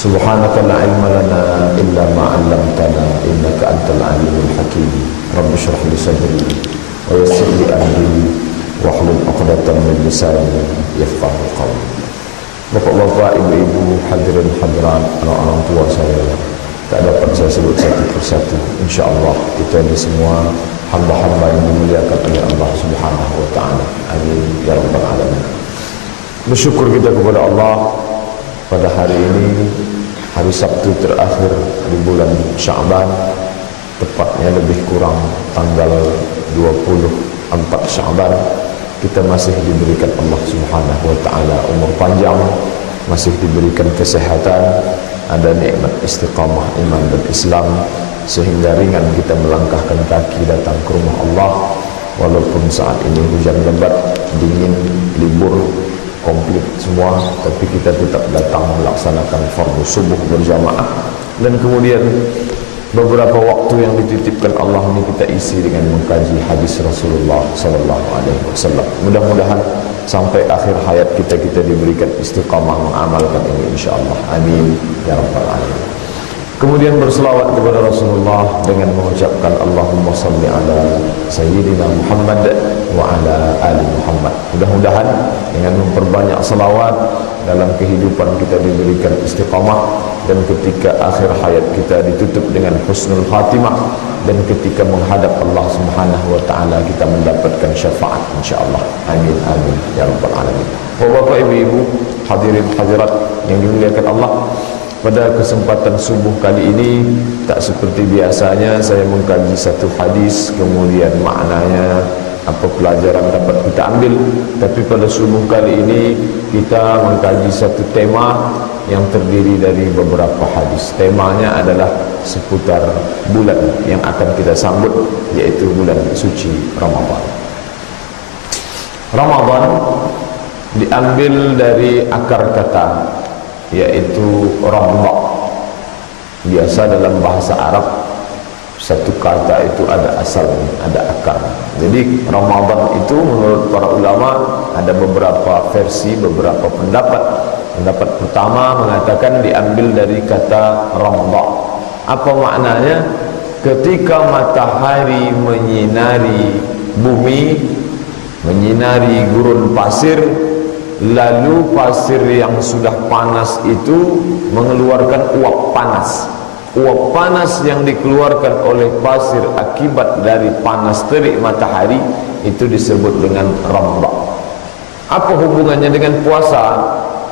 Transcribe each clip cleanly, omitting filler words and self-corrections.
Subhanaka la ilma lana illa ma 'allamtana innaka antal alimul hakim. Rabbi shrah li sadri wa yassir li amri wahlul 'uqdatam min lisani yafqahu qawli. Bapak-bapak, ibu-ibu, hadirin hadirat, orang-orang tua saya tak dapat saya sebut satu persatu. Insyaallah kita ini semua hamba-hamba yang dimuliakan oleh Allah Subhanahu wa taala. Amin ya rabbal alamin. Bersyukur kita kepada Allah pada hari ini, hari Sabtu terakhir di bulan Sya'ban, tepatnya lebih kurang tanggal 24 Sya'ban, kita masih diberikan Allah Subhanahu wa taala umur panjang, masih diberikan kesehatan, ada nikmat istiqamah iman dan Islam, sehingga ringan kita melangkahkan kaki datang ke rumah Allah. Walaupun saat ini hujan lebat, dingin, libur komplit semua, tapi kita tetap datang melaksanakan fardu subuh berjamaah. Dan kemudian beberapa waktu yang dititipkan Allah ini kita isi dengan mengkaji hadis Rasulullah sallallahu alaihi wasallam. Mudah-mudahan sampai akhir hayat kita diberikan istiqamah mengamalkan ini insyaallah. Amin ya rabbal alamin. Kemudian berselawat kepada Rasulullah dengan mengucapkan Allahumma salli ala Sayyidina Muhammad wa ala ali Muhammad. Mudah-mudahan dengan memperbanyak selawat dalam kehidupan kita diberikan istiqamah, dan ketika akhir hayat kita ditutup dengan husnul khatimah, dan ketika menghadap Allah Subhanahu wa taala kita mendapatkan syafaat insyaallah. Amin amin ya rabbal alamin. Bapak, ibu-ibu, hadirin hadirat yang dimuliakan Allah, pada kesempatan subuh kali ini tak seperti biasanya saya mengkaji satu hadis kemudian maknanya apa pelajaran dapat kita ambil, tapi pada subuh kali ini kita mengkaji satu tema yang terdiri dari beberapa hadis. Temanya adalah seputar bulan yang akan kita sambut, yaitu bulan suci Ramadan. Ramadan diambil dari akar kata, yaitu Ramadhan. Biasa dalam bahasa Arab satu kata itu ada asalnya, ada akar. Jadi Ramadhan itu menurut para ulama ada beberapa versi, beberapa pendapat. Pendapat pertama mengatakan diambil dari kata Ramadhan. Apa maknanya? Ketika matahari menyinari bumi, menyinari gurun pasir, lalu pasir yang sudah panas itu mengeluarkan uap panas. Uap panas yang dikeluarkan oleh pasir akibat dari panas terik matahari itu disebut dengan Ramadhan. Apa hubungannya dengan puasa?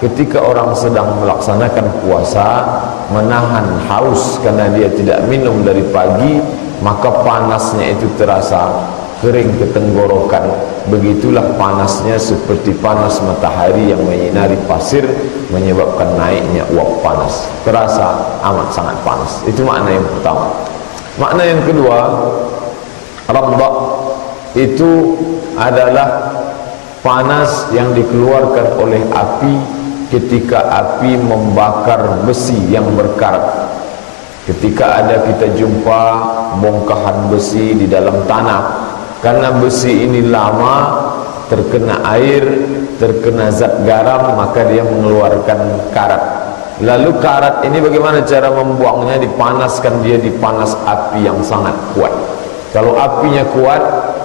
Ketika orang sedang melaksanakan puasa, menahan haus karena dia tidak minum dari pagi, maka panasnya itu terasa, kering ke tenggorokan. Begitulah panasnya seperti panas matahari yang menyinari pasir, menyebabkan naiknya uap panas. Terasa amat sangat panas. Itu makna yang pertama. Makna yang kedua, Ramadhan itu adalah panas yang dikeluarkan oleh api ketika api membakar besi yang berkarat. Ketika ada kita jumpa bongkahan besi di dalam tanah, karena besi ini lama terkena air, terkena zat garam, maka dia mengeluarkan karat. Lalu karat ini bagaimana cara membuangnya? Dipanaskan dia di panas api yang sangat kuat. Kalau apinya kuat,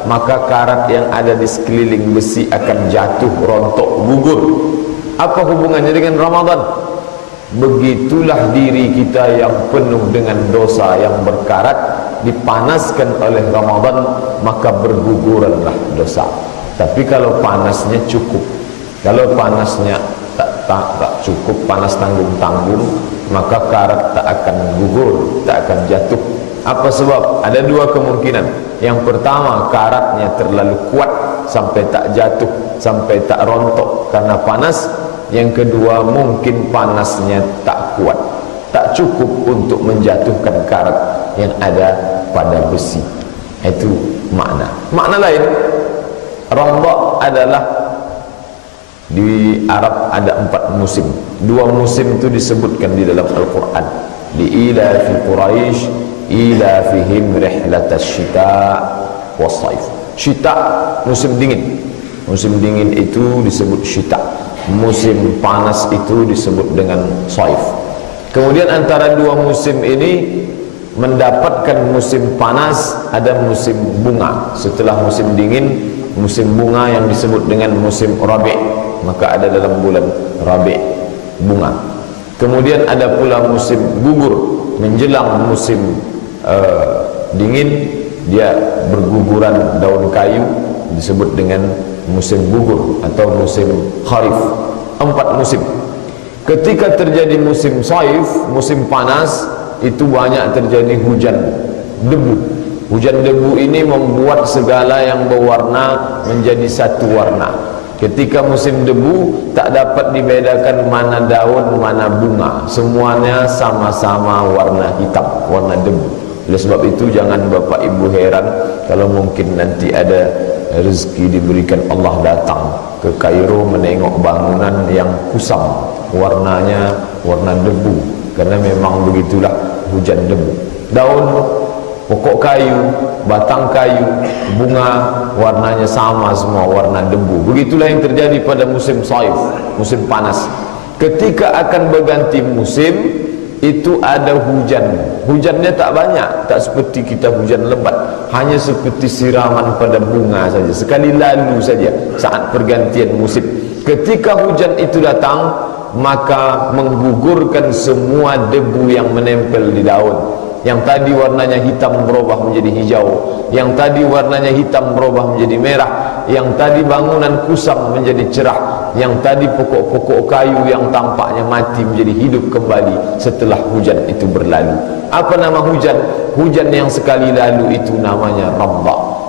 maka karat yang ada di sekeliling besi akan jatuh, rontok, gugur. Apa hubungannya dengan Ramadhan? Begitulah diri kita yang penuh dengan dosa yang berkarat, dipanaskan oleh Ramadhan, maka berguguranlah dosa. Tapi kalau panasnya cukup, kalau panasnya tak cukup, panas tanggung-tanggung, maka karat tak akan gugur, tak akan jatuh. Apa sebab? Ada dua kemungkinan. Yang pertama, karatnya terlalu kuat sampai tak jatuh, sampai tak rontok karena panas. Yang kedua, mungkin panasnya tak kuat, tak cukup untuk menjatuhkan karat yang ada pada besi. Itu makna. Makna lain, Ramadhan adalah di Arab ada 4 musim. 2 musim itu disebutkan di dalam Al-Quran. Di ila fi Quraisy ila fihim rihlatash syita was-saif. Syita musim dingin. Musim dingin itu disebut syita. Musim panas itu disebut dengan saif. Kemudian antara dua musim ini mendapatkan musim panas, ada musim bunga. Setelah musim dingin, musim bunga yang disebut dengan musim Rabi', maka ada dalam bulan Rabi' bunga. Kemudian ada pula musim gugur, menjelang musim dingin, dia berguguran daun kayu, disebut dengan musim gugur atau musim kharif. 4 musim. Ketika terjadi musim saif, musim panas, itu banyak terjadi hujan debu. Hujan debu ini membuat segala yang berwarna menjadi satu warna. Ketika musim debu, tak dapat dibedakan mana daun, mana bunga. Semuanya sama-sama warna hitam, warna debu. Oleh sebab itu jangan Bapak Ibu heran kalau mungkin nanti ada rezeki diberikan Allah datang ke Kairo menengok bangunan yang kusam, warnanya warna debu, karena memang begitulah hujan debu. Daun, pokok kayu, batang kayu, bunga, warnanya sama semua, warna debu. Begitulah yang terjadi pada musim saif, musim panas. Ketika akan berganti musim, itu ada hujan. Hujannya tak banyak, tak seperti kita hujan lebat, hanya seperti siraman pada bunga saja, sekali lalu saja saat pergantian musim. Ketika hujan itu datang, maka menggugurkan semua debu yang menempel di daun. Yang tadi warnanya hitam berubah menjadi hijau, yang tadi warnanya hitam berubah menjadi merah, yang tadi bangunan kusam menjadi cerah, yang tadi pokok-pokok kayu yang tampaknya mati menjadi hidup kembali setelah hujan itu berlalu. Apa nama hujan? Hujan yang sekali lalu itu namanya Ramadhan.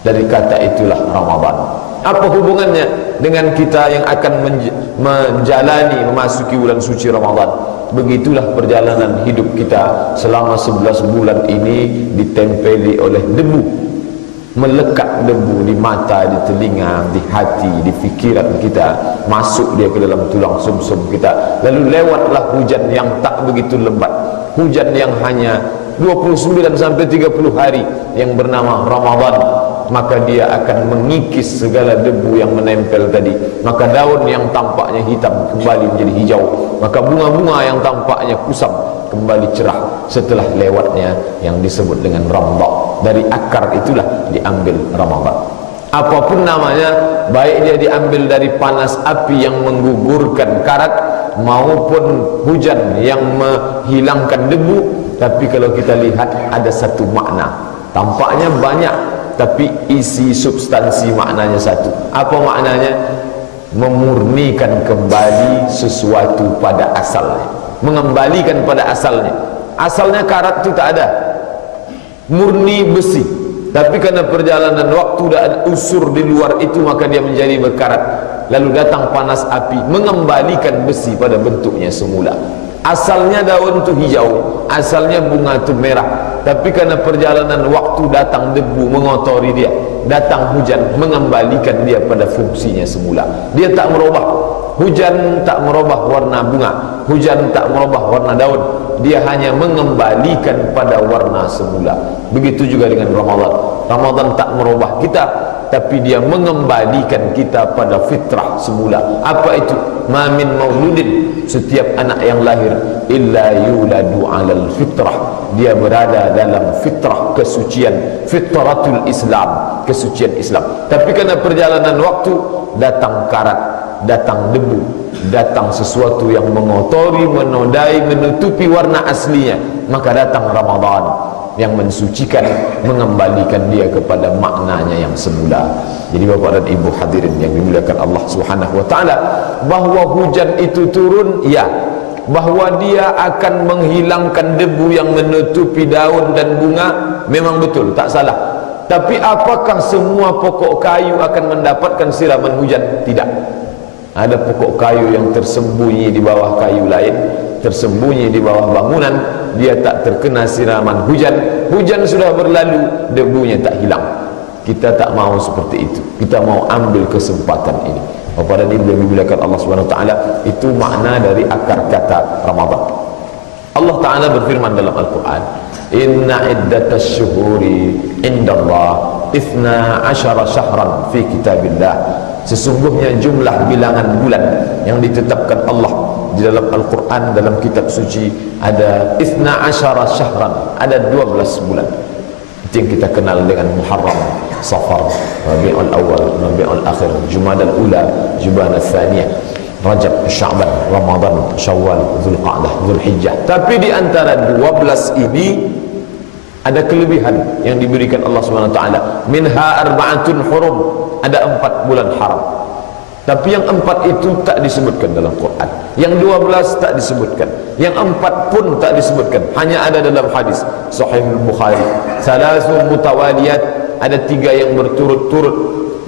Dari kata itulah Ramadan. Apa hubungannya dengan kita yang akan menjalani, memasuki bulan suci Ramadan? Begitulah perjalanan hidup kita selama 11 bulan ini, ditempeli oleh debu, melekat debu di mata, di telinga, di hati, di fikiran kita, masuk dia ke dalam tulang sumsum kita. Lalu lewatlah hujan yang tak begitu lebat, hujan yang hanya 29 sampai 30 hari yang bernama Ramadan. Maka dia akan mengikis segala debu yang menempel tadi. Maka daun yang tampaknya hitam kembali menjadi hijau, maka bunga-bunga yang tampaknya kusam kembali cerah setelah lewatnya yang disebut dengan Ramadan. Dari akar itulah diambil Ramadan. Apapun namanya, baik dia diambil dari panas api yang menggugurkan karat maupun hujan yang menghilangkan debu, tapi kalau kita lihat ada satu makna. Tampaknya banyak, tapi isi substansi maknanya satu. Apa maknanya? Memurnikan kembali sesuatu pada asalnya, mengembalikan pada asalnya. Asalnya karat itu tak ada, murni besi, tapi karena perjalanan waktu dan unsur di luar itu, maka dia menjadi berkarat. Lalu datang panas api mengembalikan besi pada bentuknya semula. Asalnya daun itu hijau, asalnya bunga itu merah, tapi karena perjalanan waktu datang debu mengotori dia, datang hujan mengembalikan dia pada fungsinya semula. Dia tak merubah. Hujan tak merubah warna bunga, hujan tak merubah warna daun, dia hanya mengembalikan pada warna semula. Begitu juga dengan Ramadan. Ramadan tak merubah kita, tapi dia mengembalikan kita pada fitrah semula. Apa itu? Ma min mauludin, setiap anak yang lahir, illa yuladu alal fitrah, dia berada dalam fitrah, kesucian, fitratul Islam, kesucian Islam. Tapi karena perjalanan waktu, datang karat, datang debu, datang sesuatu yang mengotori, menodai, menutupi warna aslinya, maka datang Ramadan yang mensucikan, mengembalikan dia kepada maknanya yang semula. Jadi Bapak dan Ibu hadirin yang dimuliakan Allah Subhanahu wa taala, bahwa hujan itu turun, ya, bahwa dia akan menghilangkan debu yang menutupi daun dan bunga, memang betul, tak salah. Tapi apakah semua pokok kayu akan mendapatkan siraman hujan? Tidak. Ada pokok kayu yang tersembunyi di bawah kayu lain, tersembunyi di bawah bangunan, dia tak terkena siraman hujan. Hujan sudah berlalu, debunya tak hilang. Kita tak mau seperti itu. Kita mau ambil kesempatan ini. Bapak dan Ibu yang dimuliakan Allah Subhanahu wa taala, itu makna dari akar kata Ramadan. Allah Taala berfirman dalam Al-Qur'an, "Inna iddatasy syuhuri indallah 12 syahran fi kitabillah." Sesungguhnya jumlah bilangan bulan yang ditetapkan Allah di di dalam Al-Quran, dalam kitab suci ada 12 syahran, ada 12 bulan. Itu yang kita kenal dengan Muharram, Safar, Rabiul Awal, Rabiul Akhir, Jumadal Ula, Jumadal Thaniyah, Rajab, Sya'ban, Ramadan, Syawal, Zulqa'dah, Zulhijjah. Tapi di antara 12 ini ada kelebihan yang diberikan Allah Subhanahu wa taala. Minha arba'atun hurum, ada 4 bulan haram. Tapi yang 4 itu tak disebutkan dalam Quran. Yang 12 tak disebutkan. Yang 4 pun tak disebutkan. Hanya ada dalam hadis Sahih Bukhari. Salasun mutawaliyat, ada 3 yang berturut-turut,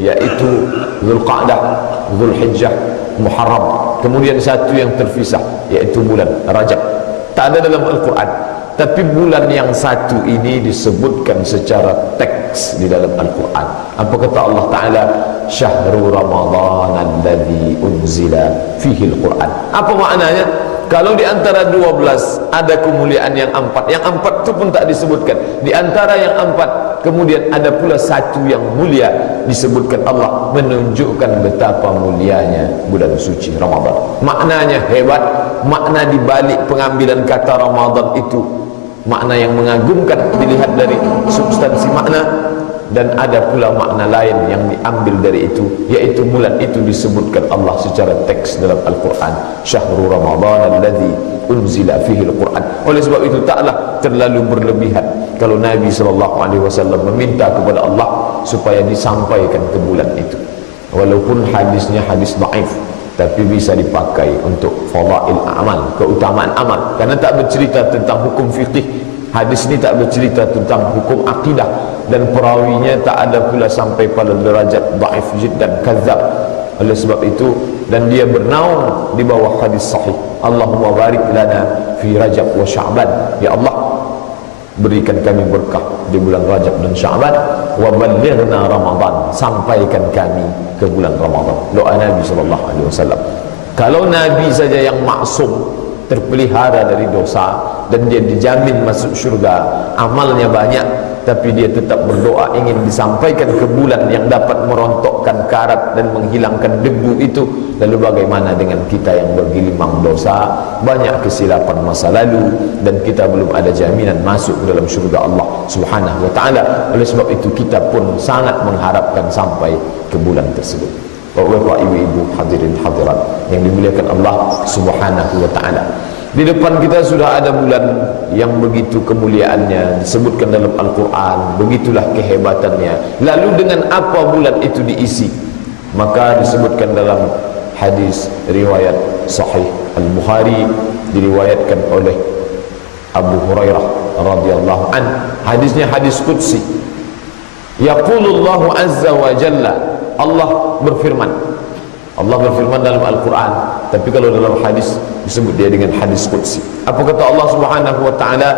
yaitu Zulqa'dah, Zulhijjah, Muharram. Kemudian 1 yang terpisah, yaitu bulan Rajab. Tak ada dalam Al-Quran. Tapi bulan yang 1 ini disebutkan secara teks di dalam Al-Quran. Apa kata Allah Ta'ala? Syahrul Ramadhan alladhi unzila fihi Al-Quran. Apa maknanya? Kalau di antara 12 ada kemuliaan yang 4, yang 4 itu pun tak disebutkan. Di antara yang 4 kemudian ada pula 1 yang mulia disebutkan Allah, menunjukkan betapa mulianya bulan suci Ramadan. Maknanya hebat. Makna dibalik pengambilan kata Ramadan itu makna yang mengagumkan dilihat dari substansi makna, dan ada pula makna lain yang diambil dari itu, yaitu bulan itu disebutkan Allah secara teks dalam Al-Quran, Syahrul Ramadhan alladhi unzila fihi Al-Quran. Oleh sebab itu taklah terlalu berlebihan kalau Nabi SAW meminta kepada Allah supaya disampaikan ke bulan itu, walaupun hadisnya hadis dhaif, tapi bisa dipakai untuk fadail amal, keutamaan amal, karena tak bercerita tentang hukum fiqih. Hadis ini tak bercerita tentang hukum akidah, dan perawinya tak ada pula sampai pada derajat dhaif jiddan, kadzab. Oleh sebab itu, dan dia bernaung di bawah hadis sahih, Allahumma barik lana fi Rajab wa Sya'ban, ya Allah berikan kami berkah di bulan Rajab dan Sya'ban, wa ballighna Ramadan, sampaikan kami ke bulan Ramadan. Doa Nabi SAW. Kalau Nabi saja yang maksum, terpelihara dari dosa, dan dia dijamin masuk syurga, amalnya banyak, tapi dia tetap berdoa ingin disampaikan ke bulan yang dapat merontokkan karat dan menghilangkan debu itu, lalu bagaimana dengan kita yang bergelimang dosa, banyak kesilapan masa lalu, dan kita belum ada jaminan masuk ke dalam syurga Allah Subhanahu wa ta'ala. Oleh sebab itu kita pun sangat mengharapkan sampai ke bulan tersebut. Bapak-bapak, ibu-ibu, hadirin hadirat yang dimuliakan Allah Subhanahu wa ta'ala, di depan kita sudah ada bulan yang begitu kemuliaannya disebutkan dalam Al-Quran, begitulah kehebatannya. Lalu dengan apa bulan itu diisi? Maka disebutkan dalam hadis riwayat Sahih Al-Bukhari, diriwayatkan oleh Abu Hurairah radhiyallahu an. Hadisnya hadis qudsi. Yaqulullahu azza wa jalla, Allah berfirman. Allah berfirman dalam Al-Quran, tapi kalau dalam hadis disebut dia dengan hadis qudsi. Apa kata Allah Subhanahu wa ta'ala?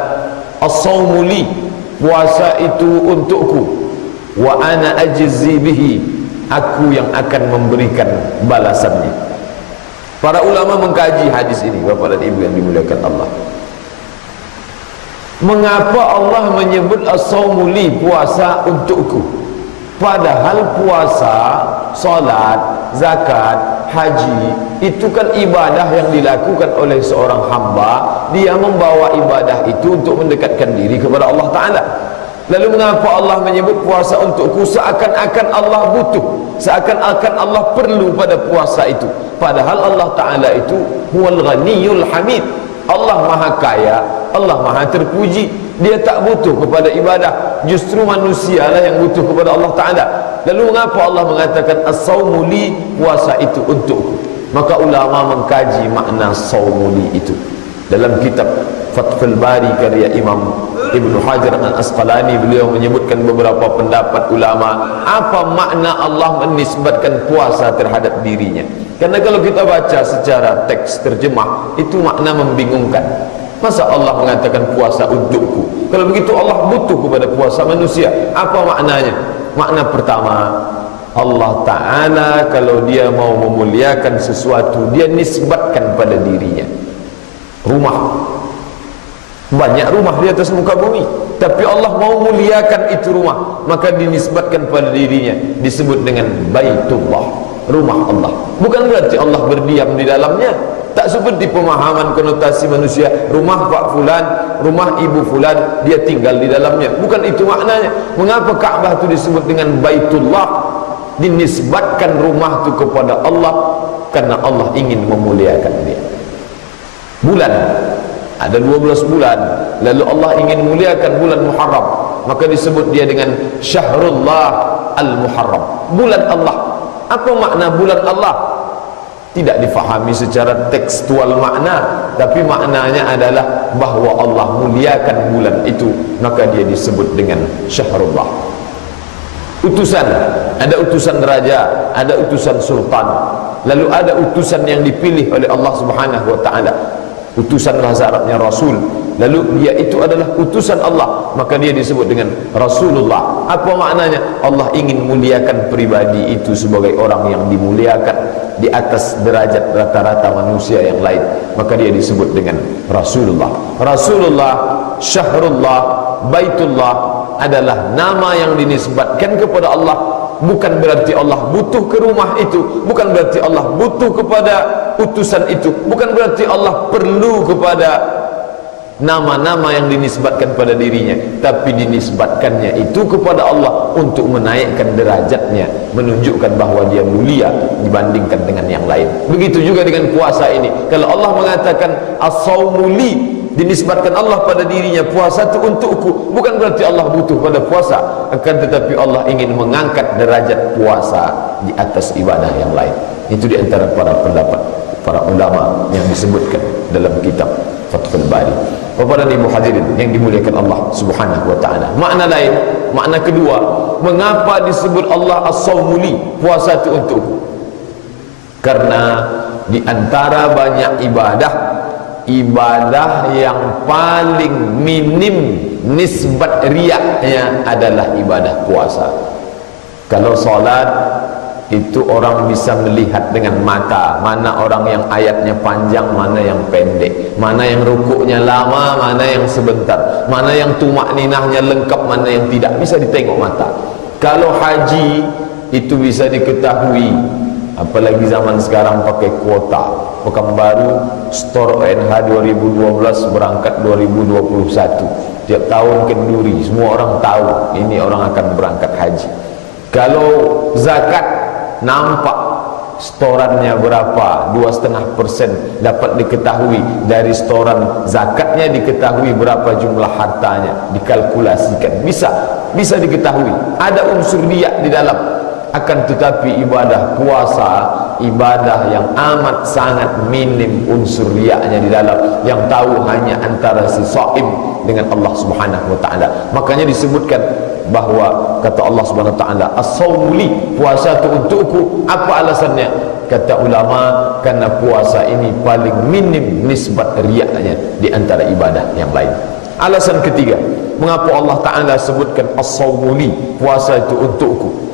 As-sawmu li, puasa itu untukku, wa ana ajzi bihi, aku yang akan memberikan balasannya. Para ulama mengkaji hadis ini, bapak dan ibu yang dimuliakan Allah. Mengapa Allah menyebut as-sawmu li, puasa untukku? Padahal puasa, salat, zakat, haji itu kan ibadah yang dilakukan oleh seorang hamba. Dia membawa ibadah itu untuk mendekatkan diri kepada Allah Ta'ala. Lalu mengapa Allah menyebut puasa untukku? Seakan-akan Allah butuh, seakan-akan Allah perlu pada puasa itu. Padahal Allah Ta'ala itu huwal ghaniyul hamid. Allah maha kaya, Allah maha terpuji. Dia tak butuh kepada ibadah. Justru manusialah yang butuh kepada Allah Ta'ala. Lalu mengapa Allah mengatakan as-sawmu li, puasa itu untukku? Maka ulama mengkaji makna sawmu li itu. Dalam kitab Fathul Bari karya Imam Ibnu Hajar Al-Asqalani, beliau menyebutkan beberapa pendapat ulama apa makna Allah menisbatkan puasa terhadap dirinya. Karena kalau kita baca secara teks terjemah, itu makna membingungkan. Masa Allah mengatakan puasa untukku? Kalau begitu Allah butuh kepada puasa manusia. Apa maknanya? Makna pertama, Allah Ta'ala kalau dia mau memuliakan sesuatu, dia nisbatkan pada dirinya. Rumah, banyak rumah di atas muka bumi, tapi Allah mau muliakan itu rumah, maka dinisbatkan pada dirinya, disebut dengan Baitullah, rumah Allah. Bukan berarti Allah berdiam di dalamnya, Tak seperti pemahaman konotasi manusia, rumah Pak Fulan, rumah Ibu Fulan, dia tinggal di dalamnya. Bukan itu maknanya. Mengapa Ka'bah itu disebut dengan Baitullah, dinisbatkan rumah itu kepada Allah? Karena Allah ingin memuliakan dia. Bulan, ada 12 bulan, lalu Allah ingin memuliakan bulan Muharram, maka disebut dia dengan Syahrullah Al-Muharram, bulan Allah. Apa makna bulan Allah? Tidak difahami secara tekstual makna, tapi maknanya adalah bahwa Allah muliakan bulan itu, maka dia disebut dengan Syahrullah. Utusan, ada utusan raja, ada utusan sultan, lalu ada utusan yang dipilih oleh Allah Subhanahu wa taala. Utusan bahasa Arabnya Rasul, lalu dia itu adalah utusan Allah, maka dia disebut dengan Rasulullah. Apa maknanya? Allah ingin muliakan pribadi itu sebagai orang yang dimuliakan di atas derajat rata-rata manusia yang lain, maka dia disebut dengan Rasulullah. Rasulullah, Syahrullah, Baitullah adalah nama yang dinisbatkan kepada Allah. Bukan berarti Allah butuh ke rumah itu, bukan berarti Allah butuh kepada utusan itu, bukan berarti Allah perlu kepada nama-nama yang dinisbatkan pada dirinya, tapi dinisbatkannya itu kepada Allah untuk menaikkan derajatnya, menunjukkan bahwa dia mulia dibandingkan dengan yang lain. Begitu juga dengan puasa ini. Kalau Allah mengatakan as-saumu li, dinisbatkan Allah pada dirinya, puasa itu untukku, bukan berarti Allah butuh pada puasa, akan tetapi Allah ingin mengangkat derajat puasa di atas ibadah yang lain. Itu di antara para pendapat para ulama yang disebutkan dalam kitab Fathul Bari. Bapak dan Ibu hadirin yang dimuliakan Allah Subhanahu wa taala. Makna lain, makna kedua, mengapa disebut Allah as-saumuli, puasa itu untukku? Karena di antara banyak ibadah yang paling minim nisbat riaknya adalah ibadah puasa. Kalau salat itu orang bisa melihat dengan mata, mana orang yang ayatnya panjang, mana yang pendek, mana yang rukuknya lama, mana yang sebentar, mana yang tumakninahnya lengkap, mana yang tidak, bisa ditengok mata. Kalau haji itu bisa diketahui, apalagi zaman sekarang pakai kuota. Pekanbaru store ONH 2012 berangkat 2021, tiap tahun kenduri, semua orang tahu ini orang akan berangkat haji. Kalau zakat nampak storannya berapa, 2,5% dapat diketahui dari storan zakatnya, diketahui berapa jumlah hartanya, dikalkulasikan, bisa diketahui, ada unsur riak di dalam. Akan tetapi ibadah puasa, ibadah yang amat sangat minim unsur riaknya di dalam, yang tahu hanya antara si shaim dengan Allah Subhanahu wa taala. Makanya disebutkan bahwa kata Allah Subhanahu wa taala, as-saumu li, puasa itu untukku. Apa alasannya? Kata ulama, karena puasa ini paling minim nisbat riaknya di antara ibadah yang lain. Alasan ketiga, mengapa Allah taala sebutkan as-saumu li, puasa itu untukku?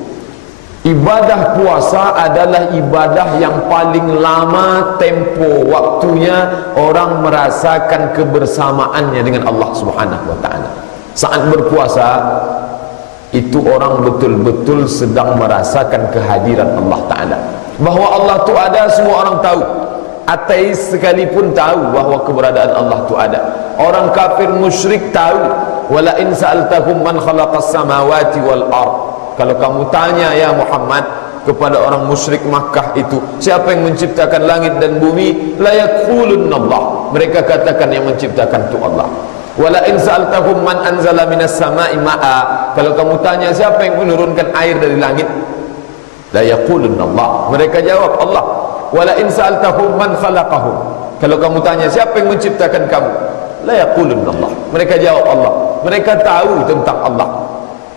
Ibadah puasa adalah ibadah yang paling lama tempo waktunya orang merasakan kebersamaannya dengan Allah Subhanahu wa taala. Saat berpuasa itu orang betul-betul sedang merasakan kehadiran Allah taala. Bahwa Allah itu ada, semua orang tahu. Ateis sekalipun tahu bahwa keberadaan Allah itu ada. Orang kafir musyrik tahu. Wala in sa'altahum man khalaqas samawati wal ard. Kalau kamu tanya ya Muhammad kepada orang musyrik Makkah itu, siapa yang menciptakan langit dan bumi? La yaqulunna Allah. Mereka katakan yang menciptakan itu Allah. Wala in sa'altahum man anzala minas sama'i ma'a. Kalau kamu tanya siapa yang menurunkan air dari langit? La yaqulunna Allah. Mereka jawab Allah. Wala in sa'altahum man khalaqahum. Kalau kamu tanya siapa yang menciptakan kamu? La yaqulunna Allah. Mereka jawab Allah. Mereka tahu tentang Allah.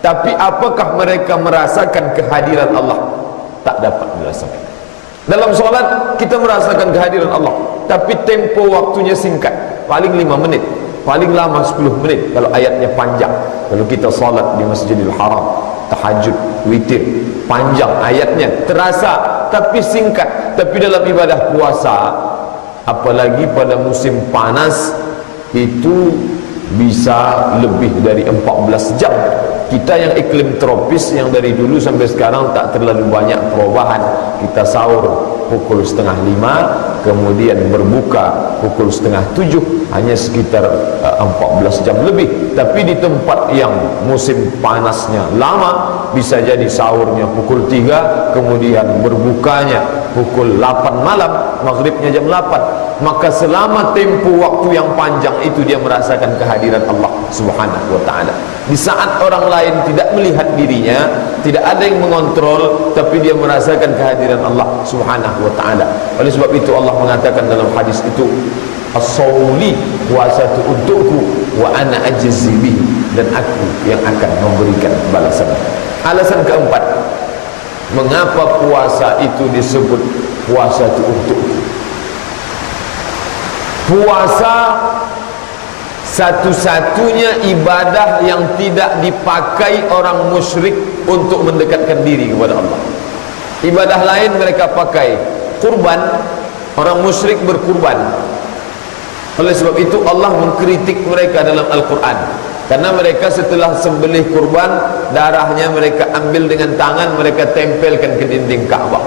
Tapi apakah mereka merasakan kehadiran Allah? Tak dapat dirasakan. Dalam solat kita merasakan kehadiran Allah, tapi tempo waktunya singkat, paling 5 menit, paling lama 10 menit kalau ayatnya panjang. Kalau kita solat di Masjidil Haram, tahajud, witir, panjang ayatnya, terasa tapi singkat. Tapi dalam ibadah puasa, apalagi pada musim panas, itu bisa lebih dari 14 jam. Kita yang iklim tropis, yang dari dulu sampai sekarang tak terlalu banyak perubahan. Kita sahur pukul 4:30, kemudian berbuka pukul 6:30, hanya sekitar 14 jam lebih. Tapi di tempat yang musim panasnya lama, bisa jadi sahurnya pukul 3, kemudian berbukanya pukul 8 malam, maghribnya jam 8. Maka selama tempo waktu yang panjang itu dia merasakan kehadiran Allah Subhanahu wa ta'ala. Di saat orang lain tidak melihat dirinya, tidak ada yang mengontrol, tapi dia merasakan kehadiran Allah Subhanahu wa ta'ala. Oleh sebab itu Allah mengatakan dalam hadis itu, as-sawmu li, puasa itu untukku, wa ana ajzi bihi, dan aku yang akan memberikan balasan. Alasan keempat, mengapa puasa itu disebut puasa itu untukku? Puasa satu-satunya ibadah yang tidak dipakai orang musyrik untuk mendekatkan diri kepada Allah. Ibadah lain mereka pakai kurban, orang musyrik berkurban. Oleh sebab itu Allah mengkritik mereka dalam Al-Quran, karena mereka setelah sembelih kurban, darahnya mereka ambil dengan tangan, mereka tempelkan ke dinding Ka'bah.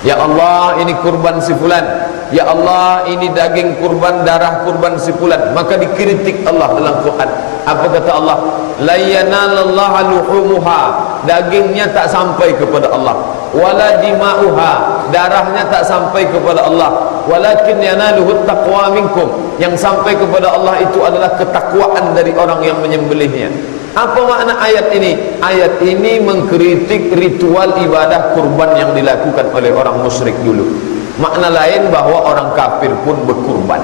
Ya Allah, ini kurban si fulan. Ya Allah, ini daging kurban, darah kurban si fulan. Maka dikritik Allah dalam Quran. Apa kata Allah? La yanalallaha luhumuha, dagingnya tak sampai kepada Allah. Wala dima'uha, darahnya tak sampai kepada Allah. Walakin yanaluhu taqwa minkum, yang sampai kepada Allah itu adalah ketakwaan dari orang yang menyembelihnya. Apa makna ayat ini? Ayat ini mengkritik ritual ibadah kurban yang dilakukan oleh orang musyrik dulu. Makna lain bahwa orang kafir pun berkurban.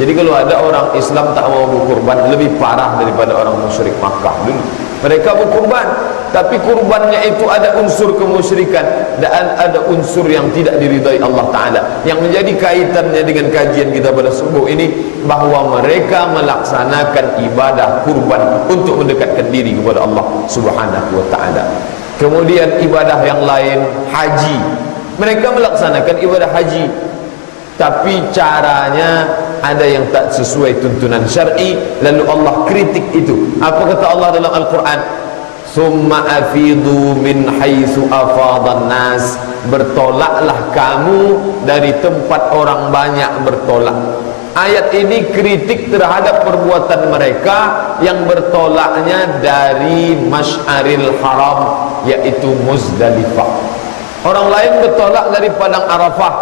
Jadi kalau ada orang Islam tak mau berkurban, lebih parah daripada orang musyrik Makkah dulu. Mereka berkurban, tapi kurbannya itu ada unsur kemusyrikan dan ada unsur yang tidak diridai Allah Ta'ala. Yang menjadi kaitannya dengan kajian kita pada subuh ini, bahwa mereka melaksanakan ibadah kurban untuk mendekatkan diri kepada Allah Subhanahu wa Ta'ala. Kemudian ibadah yang lain, haji, mereka melaksanakan ibadah haji, tapi caranya ada yang tak sesuai tuntunan syar'i, lalu Allah kritik itu. Apa kata Allah dalam Al-Quran? Summa afidu min haitsu afadan nas, bertolaklah kamu dari tempat orang banyak bertolak. Ayat ini kritik terhadap perbuatan mereka yang bertolaknya dari Masy'aril Haram, yaitu Muzdalifah. Orang lain bertolak dari Padang Arafah,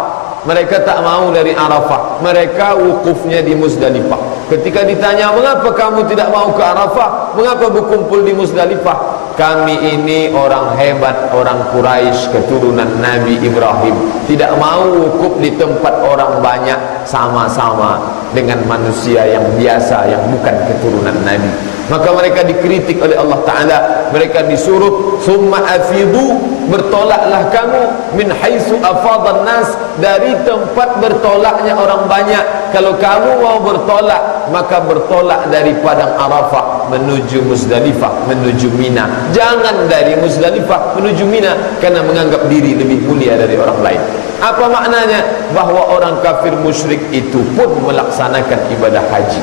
mereka tak mau dari Arafah, mereka wukufnya di Muzdalifah. Ketika ditanya, mengapa kamu tidak mau ke Arafah, mengapa berkumpul di Muzdalifah? Kami ini orang hebat, orang Quraisy, keturunan Nabi Ibrahim, tidak mau wukuf di tempat orang banyak sama-sama dengan manusia yang biasa, yang bukan keturunan Nabi. Maka mereka dikritik oleh Allah Ta'ala. Mereka disuruh, summa afidu, bertolaklah kamu, min haitsu afadan nas, dari tempat bertolaknya orang banyak. Kalau kamu mau bertolak, maka bertolak dari Padang Arafah menuju Muzdalifah, menuju Mina. Jangan dari Muzdalifah menuju Mina, karena menganggap diri lebih mulia dari orang lain. Apa maknanya? Bahwa orang kafir musyrik itu pun melaksanakan ibadah haji,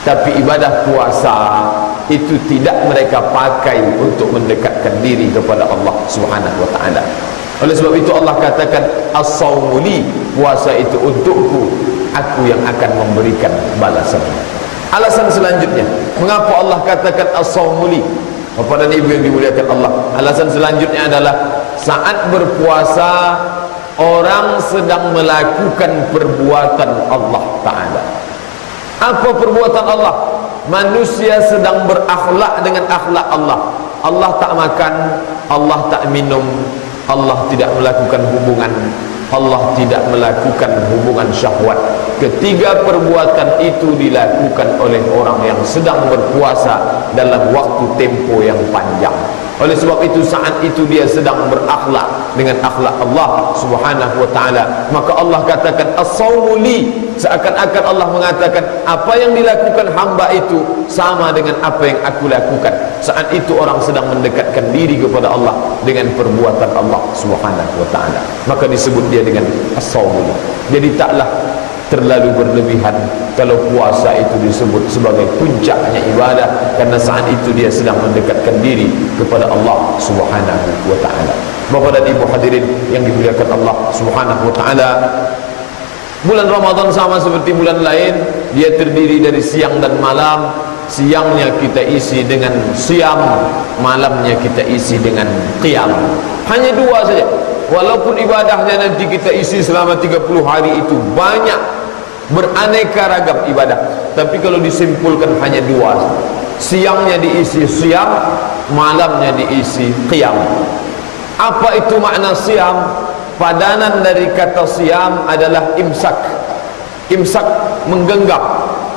tapi ibadah puasa itu tidak mereka pakai untuk mendekatkan diri kepada Allah Subhanahu wa ta'ala. Oleh sebab itu Allah katakan, as-sawmu li, puasa itu untukku, aku yang akan memberikan balasan. Alasan selanjutnya, mengapa Allah katakan as-sawmu li? Bapak dan Ibu yang dimuliakan Allah, alasan selanjutnya adalah saat berpuasa orang sedang melakukan perbuatan Allah Ta'ala. Apa perbuatan Allah? Manusia sedang berakhlak dengan akhlak Allah. Allah tak makan, Allah tak minum, Allah tidak melakukan hubungan, Allah tidak melakukan hubungan syahwat. Ketiga perbuatan itu dilakukan oleh orang yang sedang berpuasa dalam waktu tempo yang panjang. Oleh sebab itu saat itu dia sedang berakhlak dengan akhlak Allah Subhanahu wa ta'ala. Maka Allah katakan as-sawmu li, seakan-akan Allah mengatakan apa yang dilakukan hamba itu sama dengan apa yang aku lakukan. Saat itu orang sedang mendekatkan diri kepada Allah dengan perbuatan Allah Subhanahu wa ta'ala. Maka disebut dia dengan as-sawmu li. Jadi taklah terlalu berlebihan kalau puasa itu disebut sebagai puncaknya ibadah, karena saat itu dia sedang mendekatkan diri kepada Allah Subhanahu wa ta'ala. Bapak dan Ibu hadirin yang dimuliakan Allah Subhanahu wa ta'ala, Bulan Ramadan sama seperti bulan lain, dia terdiri dari siang dan malam. Siangnya kita isi dengan siam, malamnya kita isi dengan qiyam. Hanya dua saja. Walaupun ibadahnya nanti kita isi selama 30 hari itu banyak, beraneka ragam ibadah, tapi kalau disimpulkan hanya dua. Siangnya diisi siam, malamnya diisi qiyam. Apa itu makna siam? Padanan dari kata siam adalah imsak. Imsak menggenggam.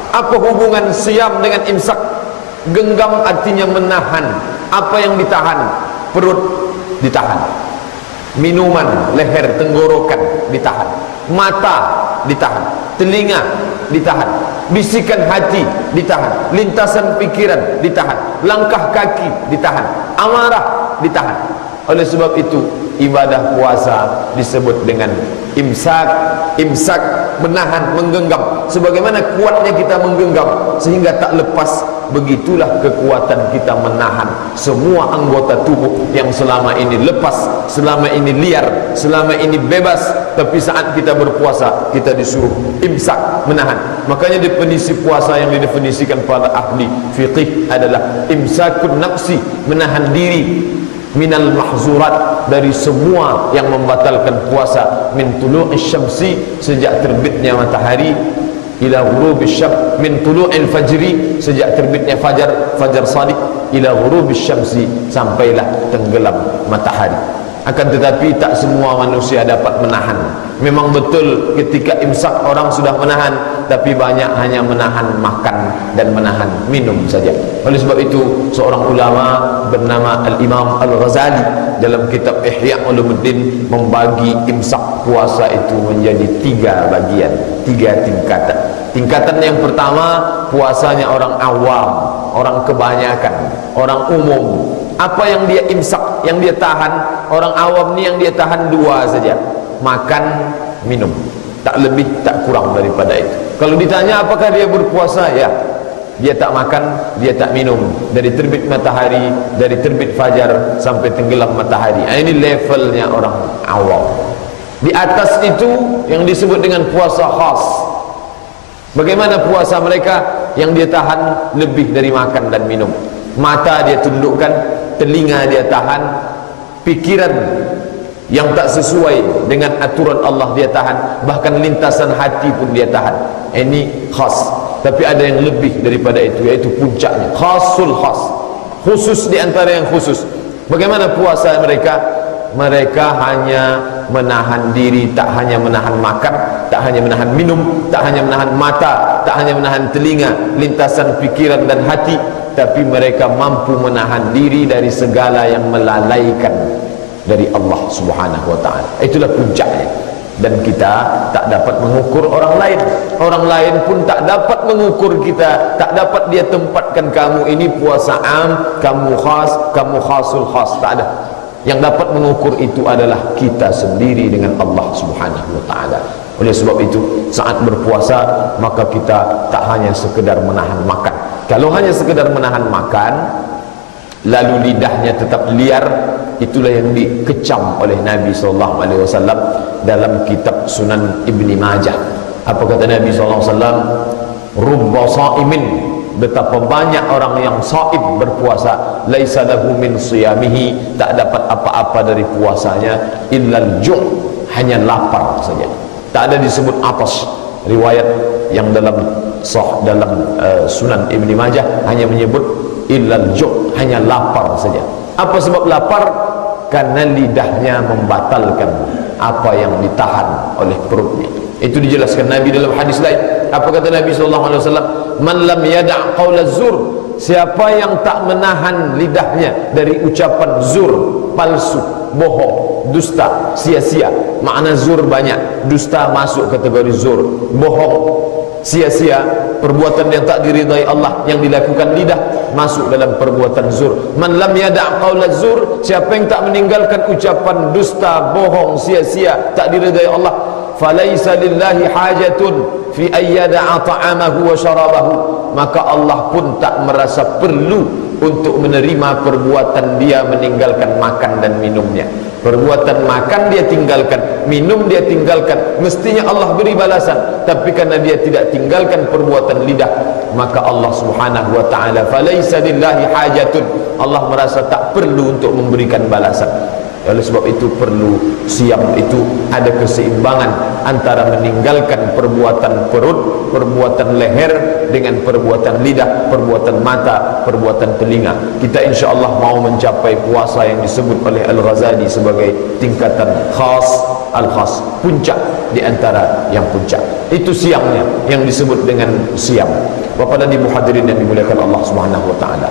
Apa hubungan siam dengan imsak? Genggam artinya menahan. Apa yang ditahan? Perut ditahan, minuman, leher, tenggorokan ditahan, mata ditahan, telinga ditahan, bisikan hati ditahan, lintasan pikiran ditahan, langkah kaki ditahan, amarah ditahan. Oleh sebab itu ibadah puasa disebut dengan imsak. Imsak menahan, menggenggam. Sebagaimana kuatnya kita menggenggam sehingga tak lepas, begitulah kekuatan kita menahan semua anggota tubuh yang selama ini lepas, selama ini liar, selama ini bebas. Tapi saat kita berpuasa, kita disuruh imsak, menahan. Makanya definisi puasa yang didefinisikan para ahli fiqih adalah imsakun nafsi, menahan diri minal mahzurat, dari semua yang membatalkan puasa. Min tulu'is syamsi, sejak terbitnya matahari, ila ghurubis syams, min tulu'il fajri, sejak terbitnya fajar, fajar shadiq, ila ghurubis syamsi, sampailah tenggelam matahari. Akan tetapi tak semua manusia dapat menahan. Memang betul ketika imsak orang sudah menahan, tapi banyak hanya menahan makan dan menahan minum saja. Oleh sebab itu seorang ulama bernama Al-Imam Al-Ghazali dalam kitab Ihya Ulumuddin membagi imsak puasa itu menjadi 3 bagian, 3 tingkatan. Tingkatan yang pertama, puasanya orang awam, orang kebanyakan, orang umum. Apa yang dia imsak, yang dia tahan, orang awam ni yang dia tahan 2 saja, makan, minum, tak lebih tak kurang daripada itu. Kalau ditanya apakah dia berpuasa, ya, dia tak makan, dia tak minum, dari terbit matahari, dari terbit fajar sampai tenggelam matahari. Ini levelnya orang awam. Di atas itu yang disebut dengan puasa khas. Bagaimana puasa mereka? Yang dia tahan lebih dari makan dan minum. Mata dia tundukkan, telinga dia tahan, pikiran yang tak sesuai dengan aturan Allah dia tahan, bahkan lintasan hati pun dia tahan. Ini khas. Tapi ada yang lebih daripada itu, yaitu puncaknya, khasul khas, khusus di antara yang khusus. Bagaimana puasa mereka? Mereka hanya menahan diri, tak hanya menahan makan, tak hanya menahan minum, tak hanya menahan mata, tak hanya menahan telinga, lintasan pikiran dan hati, tapi mereka mampu menahan diri dari segala yang melalaikan dari Allah Subhanahu wa ta'ala. Itulah puncaknya. Dan kita tak dapat mengukur orang lain. Orang lain pun tak dapat mengukur kita, tak dapat dia tempatkan kamu ini puasa am, kamu khas, kamu khasul khas. Tak ada. Yang dapat mengukur itu adalah kita sendiri dengan Allah Subhanahu wa ta'ala. Oleh sebab itu saat berpuasa maka kita tak hanya sekedar menahan makan. Kalau hanya sekedar menahan makan lalu lidahnya tetap liar, itulah yang dikecam oleh Nabi SAW dalam kitab Sunan Ibni Majah. Apa kata Nabi SAW? Rubba sa'imin, betapa banyak orang yang saib berpuasa, laisa lahu min siyamihi, tak dapat apa-apa dari puasanya, illal ju', hanya lapar saja. Tak ada disebut atas. Riwayat yang dalam Sunan Ibni Majah hanya menyebut illal ju', hanya lapar saja. Apa sebab lapar? Karena lidahnya membatalkan apa yang ditahan oleh perutnya. Itu dijelaskan Nabi dalam hadis lain. Apa kata Nabi SAW? Man lam yada' qawla zur, siapa yang tak menahan lidahnya dari ucapan zur, palsu, bohong, dusta, sia-sia. Makna zur banyak, dusta masuk kategori zur, bohong, sia-sia, perbuatan yang tak diridai Allah yang dilakukan lidah masuk dalam perbuatan zur. Man lam yada' qawla zur, siapa yang tak meninggalkan ucapan dusta, bohong, sia-sia, tak diridai Allah, falaisa lillahi hajatun fi ayyada'a ta'amahu wa syarabahu, maka Allah pun tak merasa perlu untuk menerima perbuatan dia meninggalkan makan dan minumnya. Perbuatan makan dia tinggalkan, minum dia tinggalkan, mestinya Allah beri balasan, tapi karena dia tidak tinggalkan perbuatan lidah, maka Allah subhanahu wa ta'ala falaisa lillahi hajatun, Allah merasa tak perlu untuk memberikan balasan. Oleh sebab itu perlu siam itu ada keseimbangan antara meninggalkan perbuatan perut, perbuatan leher dengan perbuatan lidah, perbuatan mata, perbuatan telinga. Kita insyaAllah mau mencapai puasa yang disebut oleh Al-Ghazali sebagai tingkatan khas, al-khas, puncak di antara yang puncak. Itu siamnya yang disebut dengan siam. Bapak dan Ibu hadirin yang dimuliakan Allah Subhanahu wa taala.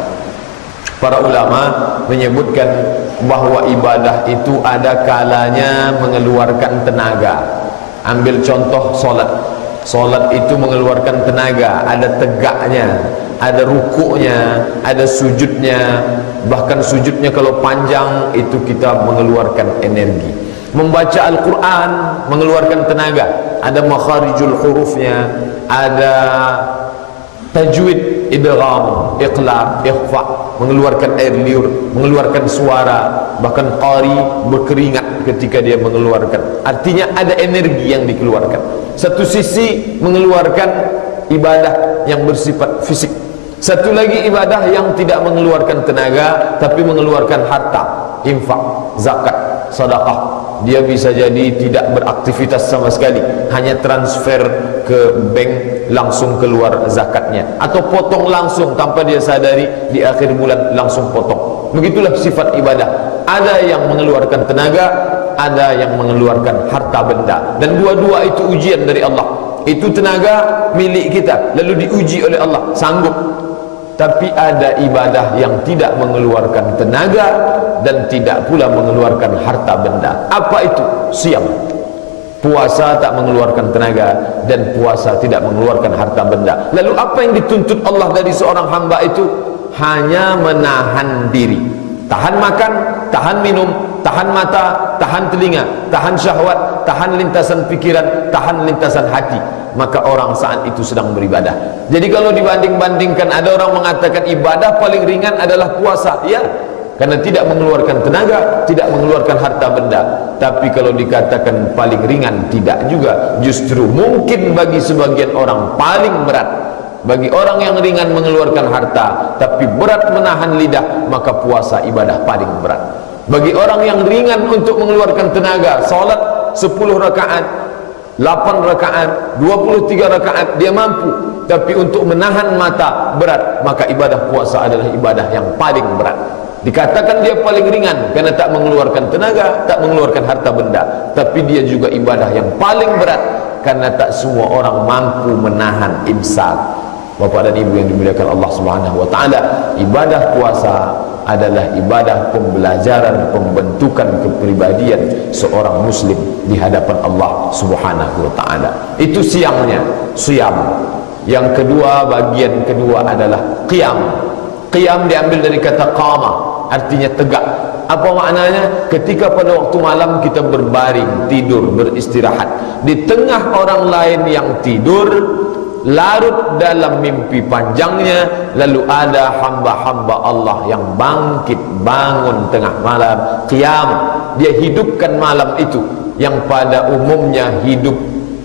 Para ulama menyebutkan bahwa ibadah itu ada kalanya mengeluarkan tenaga. Ambil contoh solat. Solat itu mengeluarkan tenaga, ada tegaknya, ada rukuknya, ada sujudnya. Bahkan sujudnya kalau panjang itu kita mengeluarkan energi. Membaca Al-Quran mengeluarkan tenaga, ada makharijul hurufnya, ada tajwid, idgham, iqlab, ikhfa, mengeluarkan air liur, mengeluarkan suara, bahkan qari berkeringat ketika dia mengeluarkan. Artinya ada energi yang dikeluarkan. Satu sisi mengeluarkan ibadah yang bersifat fisik, satu lagi ibadah yang tidak mengeluarkan tenaga tapi mengeluarkan harta, infak, zakat, sedekah. Dia bisa jadi tidak beraktivitas sama sekali, hanya transfer ke bank langsung keluar zakatnya, atau potong langsung tanpa dia sadari di akhir bulan langsung potong. Begitulah sifat ibadah. Ada yang mengeluarkan tenaga, ada yang mengeluarkan harta benda, dan dua-dua itu ujian dari Allah. Itu tenaga milik kita, lalu diuji oleh Allah, sanggup. Tapi ada ibadah yang tidak mengeluarkan tenaga dan tidak pula mengeluarkan harta benda. Apa itu? Siam. Puasa tak mengeluarkan tenaga dan puasa tidak mengeluarkan harta benda. Lalu apa yang dituntut Allah dari seorang hamba itu? Hanya menahan diri. Tahan makan, tahan minum, tahan mata, tahan telinga, tahan syahwat, tahan lintasan pikiran, tahan lintasan hati. Maka orang saat itu sedang beribadah. Jadi kalau dibanding-bandingkan, ada orang mengatakan ibadah paling ringan adalah puasa, ya, karena tidak mengeluarkan tenaga, tidak mengeluarkan harta benda. Tapi kalau dikatakan paling ringan, tidak juga. Justru mungkin bagi sebagian orang paling berat. Bagi orang yang ringan mengeluarkan harta tapi berat menahan lidah, maka puasa ibadah paling berat. Bagi orang yang ringan untuk mengeluarkan tenaga, salat 10 rakaat, 8 rakaat, 23 rakaat dia mampu, tapi untuk menahan mata berat, maka ibadah puasa adalah ibadah yang paling berat. Dikatakan dia paling ringan karena tak mengeluarkan tenaga, tak mengeluarkan harta benda, tapi dia juga ibadah yang paling berat karena tak semua orang mampu menahan imsak. Bapak dan Ibu yang dimuliakan Allah Subhanahu wa taala, ibadah puasa adalah ibadah pembelajaran, pembentukan kepribadian seorang muslim di hadapan Allah Subhanahu wa taala. Itu siamnya, siam. Yang kedua, bagian kedua adalah qiyam. Qiyam diambil dari kata qama, artinya tegak. Apa maknanya? Ketika pada waktu malam kita berbaring, tidur, beristirahat, di tengah orang lain yang tidur, larut dalam mimpi panjangnya, lalu ada hamba-hamba Allah yang bangkit, bangun tengah malam, qiyam. Dia hidupkan malam itu yang pada umumnya hidup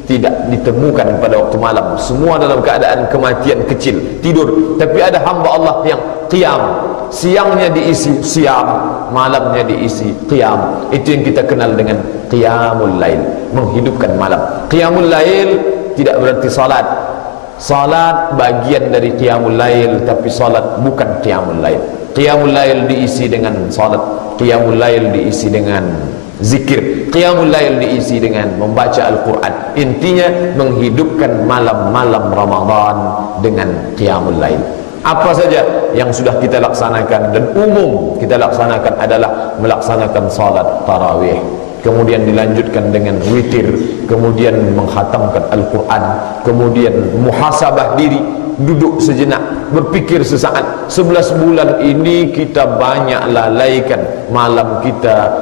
tidak ditemukan pada waktu malam. Semua dalam keadaan kematian kecil, tidur. Tapi ada hamba Allah yang qiyam. Siangnya diisi siam, malamnya diisi qiyam. Itu yang kita kenal dengan qiyamul lail, menghidupkan malam. Qiyamul lail tidak berarti salat. Salat bagian dari qiyamul lail, tapi salat bukan qiyamul lail. Qiyamul lail diisi dengan salat, qiyamul lail diisi dengan zikir, qiyamul lail diisi dengan membaca Al-Quran. Intinya menghidupkan malam-malam Ramadan dengan qiyamul lail. Apa saja yang sudah kita laksanakan dan umum kita laksanakan adalah melaksanakan salat tarawih, kemudian dilanjutkan dengan witir, kemudian menghatamkan Al-Quran, kemudian muhasabah diri, duduk sejenak, berpikir sesaat. 11 bulan ini kita banyak lalaikan malam kita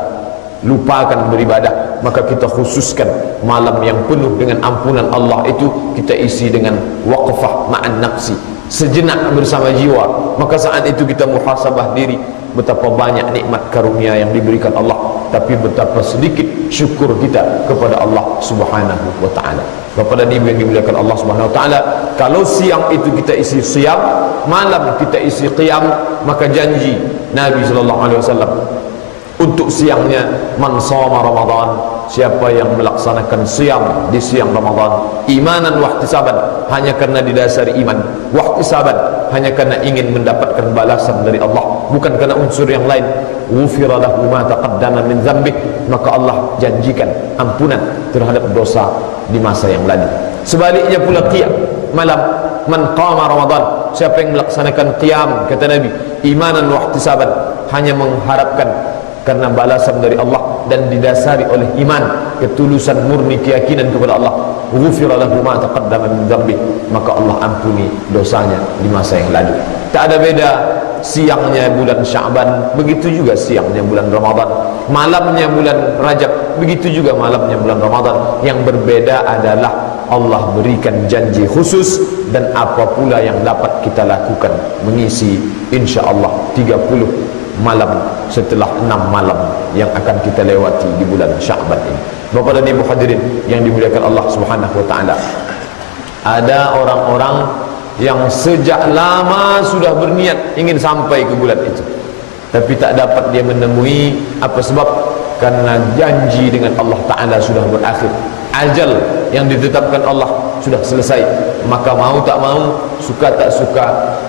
lupakan beribadah, maka kita khususkan malam yang penuh dengan ampunan Allah itu kita isi dengan waqfah ma'an nafsi, sejenak bersama jiwa. Maka saat itu kita muhasabah diri, betapa banyak nikmat karunia yang diberikan Allah, tapi betapa sedikit syukur kita kepada Allah Subhanahu wa taala. Bapak dan Ibu yang dimuliakan Allah Subhanahu wa taala, kalau siang itu kita isi siyam, malam kita isi qiyam, maka janji Nabi sallallahu alaihi wasallam untuk siangnya, man shoma Ramadan, siapa yang melaksanakan siam di siang Ramadan, imanan wahtisaban, hanya karena didasari iman, wahtisaban, hanya karena ingin mendapatkan balasan dari Allah, bukan karena unsur yang lain, ghufira lahu ma taqaddama min dzambih, maka Allah janjikan ampunan terhadap dosa di masa yang lalu. Sebaliknya pula qiyam malam, man qama Ramadan, siapa yang melaksanakan qiyam, kata Nabi, imanan wahtisaban, hanya mengharapkan karena balasan dari Allah dan didasari oleh iman, ketulusan murni keyakinan kepada Allah, ghufira lahu ma taqaddama min dzambih, maka Allah ampuni dosanya di masa yang lalu. Tak ada beda siangnya bulan Sya'ban, begitu juga siangnya bulan Ramadan, malamnya bulan Rajab, begitu juga malamnya bulan Ramadan. Yang berbeda adalah Allah berikan janji khusus, dan apa pula yang dapat kita lakukan mengisi insyaallah 30 malam setelah 6 malam yang akan kita lewati di bulan Sya'ban ini. Bapak dan Ibu hadirin yang dimuliakan Allah Subhanahu wa taala, ada orang-orang yang sejak lama sudah berniat ingin sampai ke bulan itu, tapi tak dapat dia menemui. Apa sebab? Karena janji dengan Allah Ta'ala sudah berakhir, ajal yang ditetapkan Allah sudah selesai. Maka mau tak mau, suka tak suka,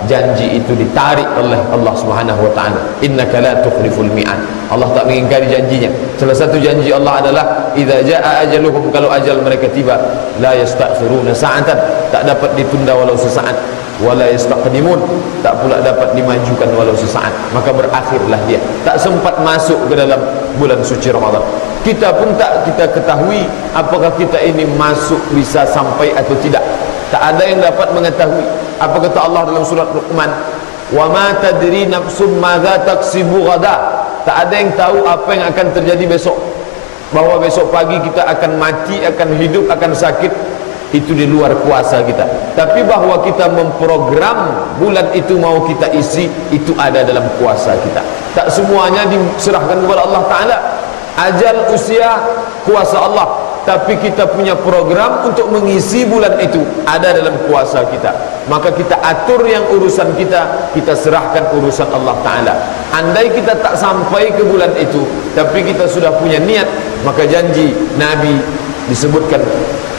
janji itu ditarik oleh Allah Subhanahu wa taala. Innaka la tukhliful mi'ad. Allah tak mengingkari janjinya. Salah satu janji Allah adalah idza jaa ajaluhum, kalau ajal mereka tiba, la yastakhiruna sa'atan, tak dapat ditunda walau sesaat, wala yastaqdimun, tak pula dapat dimajukan walau sesaat. Maka berakhirlah dia, tak sempat masuk ke dalam bulan suci Ramadan. Kita pun tak kita ketahui apakah kita ini masuk bisa sampai atau tidak. Tak ada yang dapat mengetahui. Apa kata Allah dalam surat Luqman? Wa ma tadri nafsum madza taksibu ghada. Tak ada yang tahu apa yang akan terjadi besok. Bahwa besok pagi kita akan mati, akan hidup, akan sakit, itu di luar kuasa kita. Tapi bahwa kita memprogram bulan itu mau kita isi, itu ada dalam kuasa kita. Tak semuanya diserahkan kepada Allah Ta'ala. Ajal, usia, kuasa Allah, tapi kita punya program untuk mengisi bulan itu ada dalam kuasa kita. Maka kita atur yang urusan kita, kita serahkan urusan Allah Ta'ala. Andai kita tak sampai ke bulan itu, tapi kita sudah punya niat, maka janji Nabi disebutkan,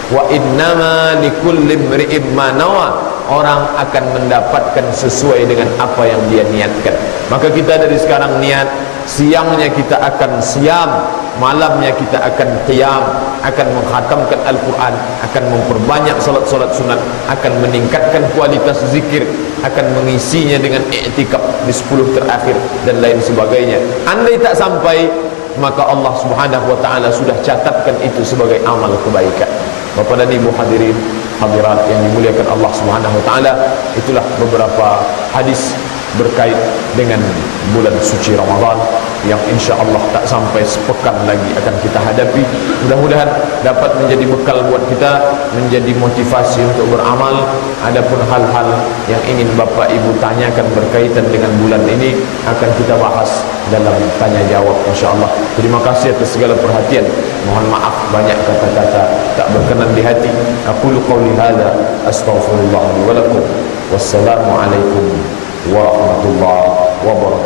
wa innama likulli imri'in ma nawa, orang akan mendapatkan sesuai dengan apa yang dia niatkan. Maka kita dari sekarang niat, siangnya kita akan siam, malamnya kita akan qiyam, akan menghatamkan Al-Quran, akan memperbanyak salat-salat sunat, akan meningkatkan kualitas zikir, akan mengisinya dengan i'tikaf di 10 terakhir dan lain sebagainya. Andai tak sampai, maka Allah Subhanahu wa taala sudah catatkan itu sebagai amal kebaikan. Bapak dan Ibu hadirin hadirat yang dimuliakan Allah Subhanahu wa taala, itulah beberapa hadis berkait dengan bulan suci Ramadan yang insya-Allah tak sampai sepekan lagi akan kita hadapi. Mudah-mudahan dapat menjadi bekal buat kita, menjadi motivasi untuk beramal. Adapun hal-hal yang ingin Bapak Ibu tanyakan berkaitan dengan bulan ini akan kita bahas dalam tanya jawab insya-Allah. Terima kasih atas segala perhatian. Mohon maaf banyak kata-kata tak berkenan di hati. Aqulu qouli hadza astaghfirullah li wa lakum. Wassalamu alaikum warahmatullahi wabarakatuh.